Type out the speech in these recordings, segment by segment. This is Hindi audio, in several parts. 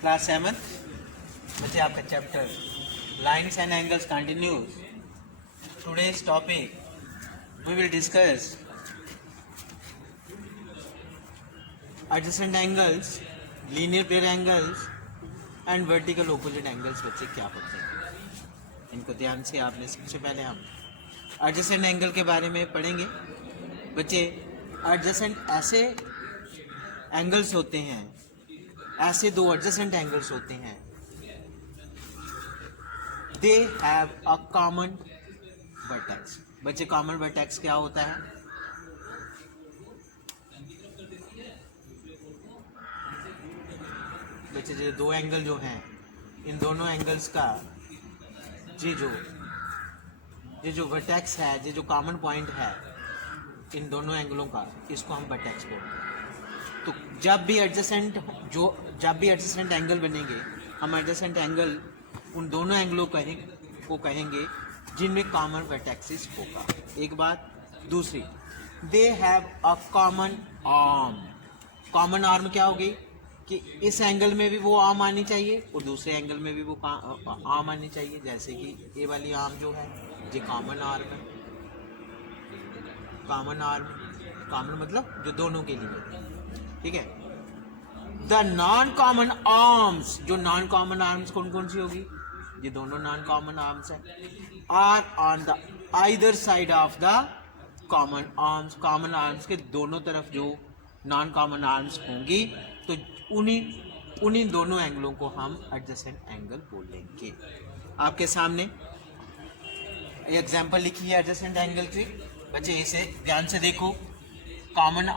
क्लास 7th बच्चे आपका chapter lines and angles continues. Today's topic we will discuss adjacent angles, linear pair angles and vertical opposite angles. बच्चे क्या पढ़ते हैं इनको ध्यान से आपने. सबसे पहले हम adjacent angle के बारे में पढ़ेंगे. बच्चे adjacent ऐसे एंगल्स होते हैं, ऐसे दो adjacent angles होते हैं, they have a common vertex. बच्चे common vertex क्या होता है? बच्चे जो दो एंगल जो हैं, इन दोनों एंगल्स का ये जो वर्टेक्स है, ये जो कॉमन पॉइंट है इन दोनों एंगलों का, इसको हम वर्टेक्स बोलते हैं. तो जब भी एडजेसेंट एंगल बनेंगे, हम एडजेसेंट एंगल उन दोनों एंगलों को कहेंगे जिनमें कॉमन वर्टेक्सिस होगा. एक बात. दूसरी, they have a common arm. Common arm क्या होगी कि इस एंगल में भी वो आर्म आनी चाहिए और दूसरे एंगल में भी वो आर्म आनी चाहिए. जैसे कि ये वाली आर्म जो है ये कॉमन आर्म है. कॉमन मतलब जो दोनों के लिए, ठीक है. द नॉन कॉमन आर्म्स, जो नॉन कॉमन आर्म्स कौन कौन सी होगी? ये दोनों नॉन कॉमन आर्म्स हैं. Are on the either side of the common arms. Common arms के दोनों तरफ जो नॉन कॉमन आर्म्स होंगी, तो उन्हीं दोनों एंगलों को हम एडजेसेंट एंगल बोलेंगे. आपके सामने एग्जांपल लिखी है एडजेसेंट एंगल की. बच्चे इसे ध्यान से देखो. कॉमन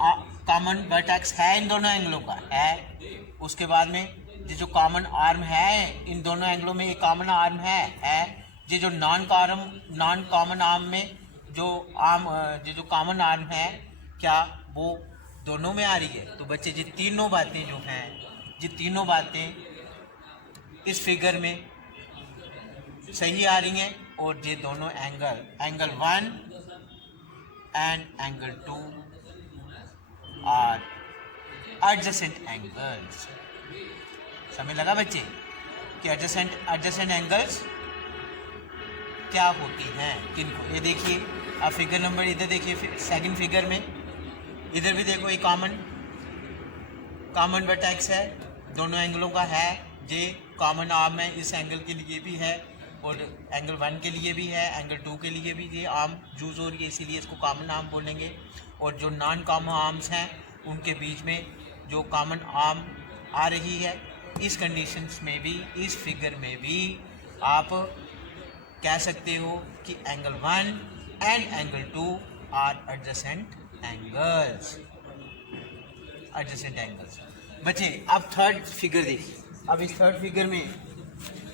वर्टेक्स है इन दोनों एंगलों का है. उसके बाद में ये जो कॉमन आर्म है, इन दोनों एंगलों में एक कॉमन आर्म है. ये जो नॉन कॉमन आर्म में जो कॉमन आर्म है, क्या वो दोनों में आ रही है? तो बच्चे ये तीनों बातें जो हैं, ये तीनों बातें इस फिगर में सही आ रही हैं. और ये दोनों angle 1 and angle 2 are adjacent angles. समझ लगा बच्चे कि एडजेसेंट एंगल्स क्या होती हैं, किनको? ये देखिए आप फिगर नंबर, इधर देखिए सेकंड फिगर में, इधर भी देखो, ये कॉमन वर्टेक्स है, दोनों एंगलों का है. ये कॉमन आर्म है, इस एंगल के लिए भी है और एंगल 1 के लिए भी है, एंगल 2 के लिए भी ये आर्म यूज हो रही है, इसीलिए इसको कॉमन आर्म बोलेंगे. और जो नॉन कॉमन आर्म्स हैं उनके बीच में जो कॉमन आर्म आ रही है, इस कंडीशंस में भी, इस फिगर में भी आप कह सकते हो कि angle 1 and angle 2 are adjacent angles. बच्चे अब थर्ड फिगर देखिए. अब इस थर्ड फिगर में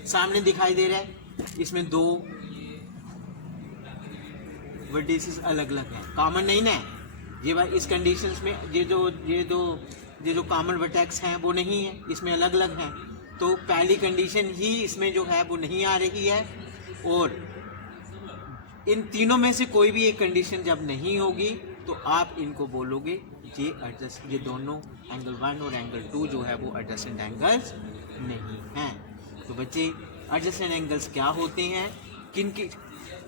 सामने दिखाई दे रहा है, इसमें दो वर्टिसेस अलग अलग हैं, कॉमन नहीं ना. ये बात इस कंडीशंस में ये जो कॉमन वर्टेक्स हैं वो नहीं है, इसमें अलग अलग हैं. तो पहली कंडीशन ही इसमें जो है वो नहीं आ रही है. और इन तीनों में से कोई भी एक कंडीशन जब नहीं होगी तो आप इनको बोलोगे ये दोनों एंगल 1 और एंगल 2 जो है वो एडजेसेंट एंगल्स नहीं हैं. तो बच्चे एडजेसेंट एंगल्स क्या होते हैं, किनकी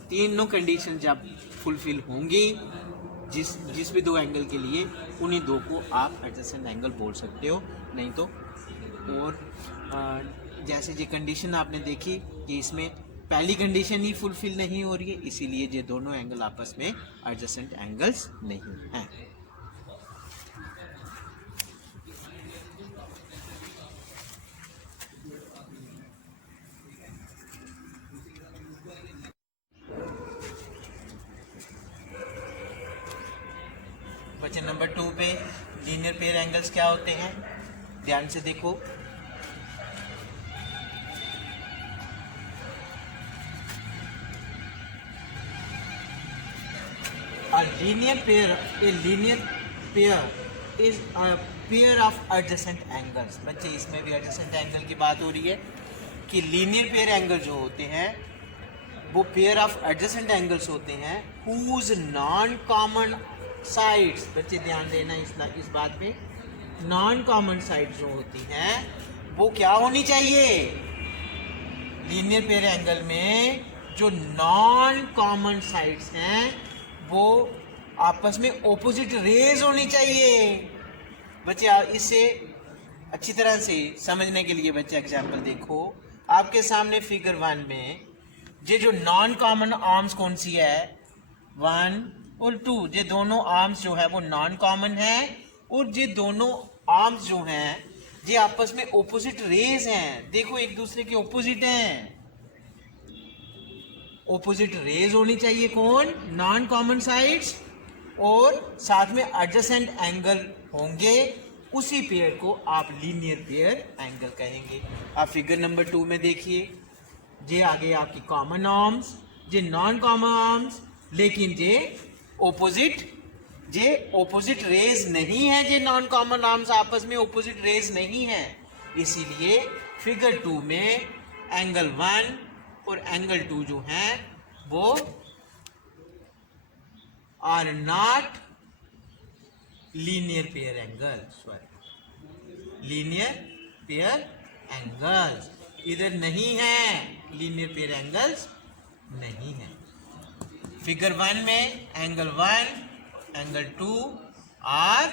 तीनों कंडीशन जब फुलफिल होंगी जिस भी दो एंगल के लिए, उन्हीं दो को आप एडजेसेंट एंगल बोल सकते हो. नहीं तो और जैसे ये कंडीशन आपने देखी कि इसमें पहली कंडीशन ही फुलफिल नहीं हो रही है, इसीलिए ये दोनों एंगल आपस में एडजेसेंट एंगल्स नहीं हैं. बच्चे नंबर 2 पे लीनियर पेयर एंगल्स क्या होते हैं, ध्यान से देखो. A linear pair is a pair of adjacent angles. बच्चे इसमें भी adjacent angle की बात हो रही है कि लीनियर पेयर एंगल जो होते हैं वो पेयर ऑफ एडजेसेंट एंगल्स होते हैं whose नॉन कॉमन साइड्स. बच्चे ध्यान देना इस बात पे, नॉन कॉमन साइड जो होती हैं वो क्या होनी चाहिए? लीनियर पेयर एंगल में जो नॉन कॉमन साइड्स हैं वो आपस में ऑपोजिट रेज होनी चाहिए। बच्चे इससे अच्छी तरह से समझने के लिए बच्चे एग्जाम्पल देखो। आपके सामने फिगर 1 में ये जो नॉन कॉमन आर्म्स कौन सी है? 1 और 2। ये दोनों आर्म्स जो है वो नॉन कॉमन है और ये दोनों आर्म्स जो हैं ये आपस में ऑपोजिट रेज हैं। देखो एक दूसरे के ऑपोजिट हैं। ऑपोजिट रेज होनी चाहिए कौन? नॉन कॉमन साइड्स, और साथ में एडजेसेंट एंगल होंगे। उसी पेयर को आप लीनियर पेयर एंगल कहेंगे। आप फिगर नंबर 2 में देखिए, ये आगे आपकी कॉमन आर्म्स, ये नॉन कॉमन आर्म्स, लेकिन ये ऑपोजिट रेज नहीं है। ये नॉन कॉमन आर्म्स आपस में ऑपोजिट रेज नहीं है। इसीलिए फिगर 2 में एंगल 1 और एंगल 2 जो हैं वो are not linear pair angles. Linear pair angles इधर नहीं है, लीनियर पेयर एंगल्स नहीं है। फिगर 1 में angle 1 angle 2 are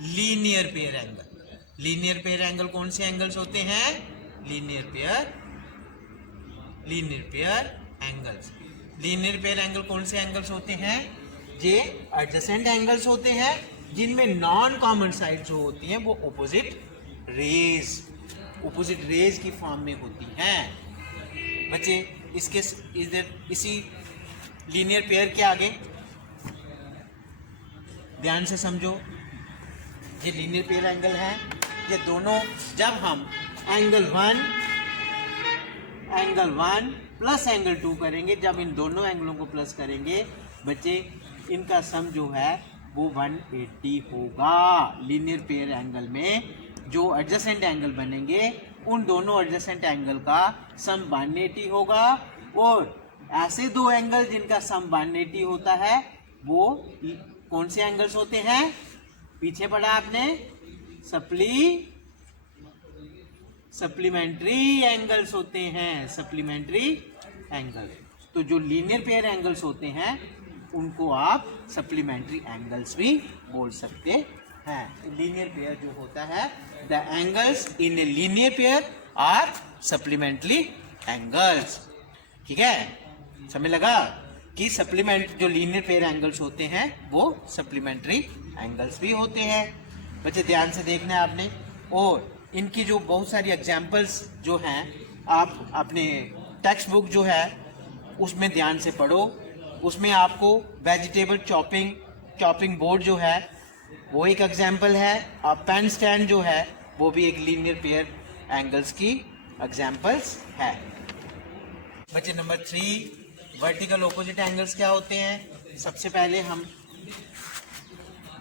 linear pair angle. Linear pair angle कौन से एंगल्स होते हैं? Linear pair angles. Linear pair angle कौन से एंगल्स होते हैं? ये एडजेसेंट एंगल्स होते हैं जिनमें नॉन कॉमन साइड जो होती हैं वो ऑपोजिट रेज की फॉर्म में होती हैं। बच्चे इसके इधर इसी लीनियर पेयर के आगे ध्यान से समझो। ये लीनियर पेयर एंगल है। ये दोनों जब हम एंगल 1 प्लस एंगल 2 करेंगे, जब इन दोनों एंगलों को प्लस करेंगे बच्चे इनका सम जो है वो 180 होगा। लीनियर पेयर एंगल में जो एडजेसेंट एंगल बनेंगे उन दोनों एडजेसेंट एंगल का सम 180 होगा। और ऐसे दो एंगल जिनका सम 180 होता है वो कौन से एंगल्स होते हैं? पीछे पढ़ा आपने, सप्लीमेंट्री एंगल्स होते हैं। सप्लीमेंट्री एंगल, तो जो लीनियर पेयर एंगल्स होते हैं उनको आप सप्लीमेंट्री एंगल्स भी बोल सकते हैं। लीनियर पेयर जो होता है, the angles in a linear pair are supplementary angles. ठीक है, समझ लगा कि सप्लीमेंट जो लीनियर पेयर एंगल्स होते हैं वो सप्लीमेंट्री एंगल्स भी होते हैं। बच्चे ध्यान से देखना है आपने, और इनकी जो बहुत सारी एग्जांपल्स जो हैं आप अपने टेक्स्ट बुक जो है उसमें ध्यान से पढ़ो। उसमें आपको वेजिटेबल चॉपिंग बोर्ड जो है वो एक एग्जाम्पल है, और पेन स्टैंड जो है वो भी एक लीनियर पेयर एंगल्स की एग्जाम्पल्स है। बच्चे नंबर 3, वर्टिकल ऑपोजिट एंगल्स क्या होते हैं? सबसे पहले हम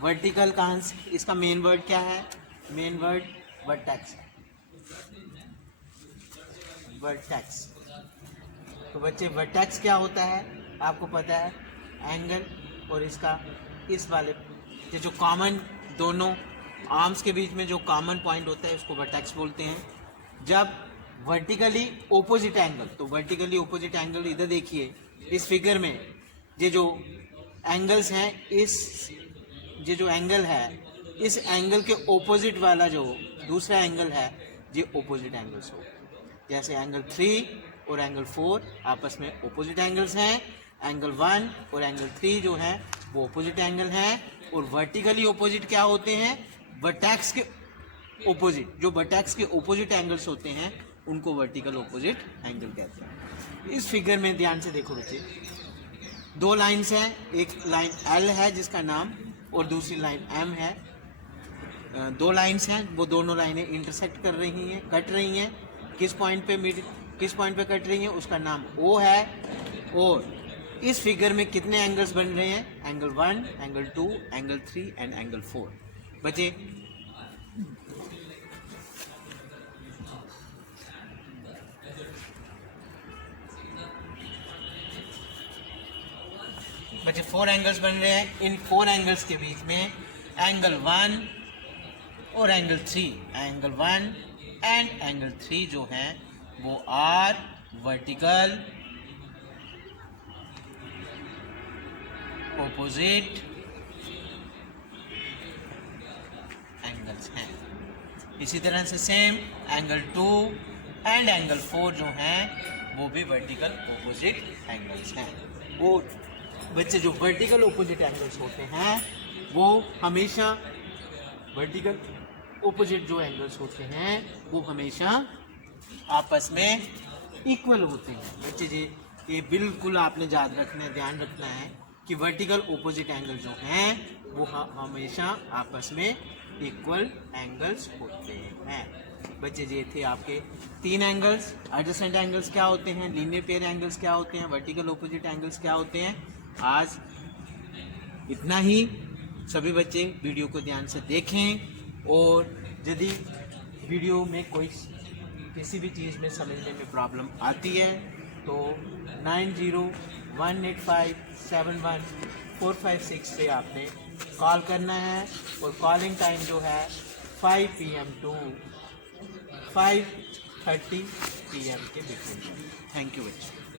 वर्टिकल कहाँ से, इसका मेन वर्ड क्या है? Main word vertex. तो बच्चे वर्टेक्स क्या होता है आपको पता है? एंगल और इसका इस वाले जो कॉमन दोनों आर्म्स के बीच में जो कॉमन पॉइंट होता है उसको वर्टेक्स बोलते हैं। जब वर्टिकली ऑपोजिट एंगल, तो वर्टिकली ऑपोजिट एंगल इधर देखिए इस फिगर में, ये जो एंगल्स हैं, ये जो एंगल है इस एंगल के ऑपोजिट वाला जो दूसरा एंगल है ये ऑपोजिट एंगल्स हो। जैसे एंगल 3 और एंगल 4 आपस में ऑपोजिट एंगल्स हैं। एंगल 1 और एंगल 3 जो हैं वो ऑपोजिट एंगल हैं। और वर्टिकली ऑपोजिट क्या होते हैं? वर्टेक्स के ऑपोजिट, जो वर्टेक्स के ऑपोजिट एंगल्स होते हैं उनको वर्टिकल ऑपोजिट एंगल कहते हैं। इस फिगर में ध्यान से देखो बच्चे, दो लाइन्स हैं, एक लाइन L है जिसका नाम, और दूसरी लाइन M है। दो लाइन्स हैं, वो दोनों लाइनें इंटरसेक्ट कर रही हैं, कट रही हैं। किस पॉइंट पे कट रही हैं उसका नाम O है। और इस फिगर में कितने एंगल्स बन रहे हैं? Angle 1, angle 2, angle 3 and angle 4। बच्चे बच्चे 4 एंगल्स बन रहे हैं। इन 4 एंगल्स के बीच में एंगल 1 और एंगल 3, एंगल 1 एंड एंगल 3 जो है वो आर वर्टिकल ऑपोजिट एंगल्स हैं। इसी तरह से सेम एंगल 2 एंड एंगल 4 जो हैं वो भी वर्टिकल ऑपोजिट एंगल्स हैं। वो बच्चे जो वर्टिकल ऑपोजिट एंगल्स होते हैं वो हमेशा वर्टिकल ऑपोजिट जो एंगल्स होते हैं वो हमेशा आपस में इक्वल होते हैं। बच्चे जी ये बिल्कुल आपने याद रखना है, ध्यान रखना है कि वर्टिकल ऑपोजिट एंगल जो हैं वो हमेशा आपस में इक्वल एंगल्स होते हैं। बच्चे जी थे आपके 3 एंगल्स। एडजेसेंट एंगल्स क्या होते हैं, लीनियर पेयर एंगल्स क्या होते हैं, वर्टिकल ऑपोजिट एंगल्स क्या होते हैं। आज इतना ही। सभी बच्चे वीडियो को ध्यान से देखें और यदि वीडियो में कोई किसी भी चीज़ में समझने में प्रॉब्लम आती है तो 9018571456 से आपने कॉल करना है और कॉलिंग टाइम जो है 5 PM to 5:30 PM के बीच में। थैंक यू बच्चे।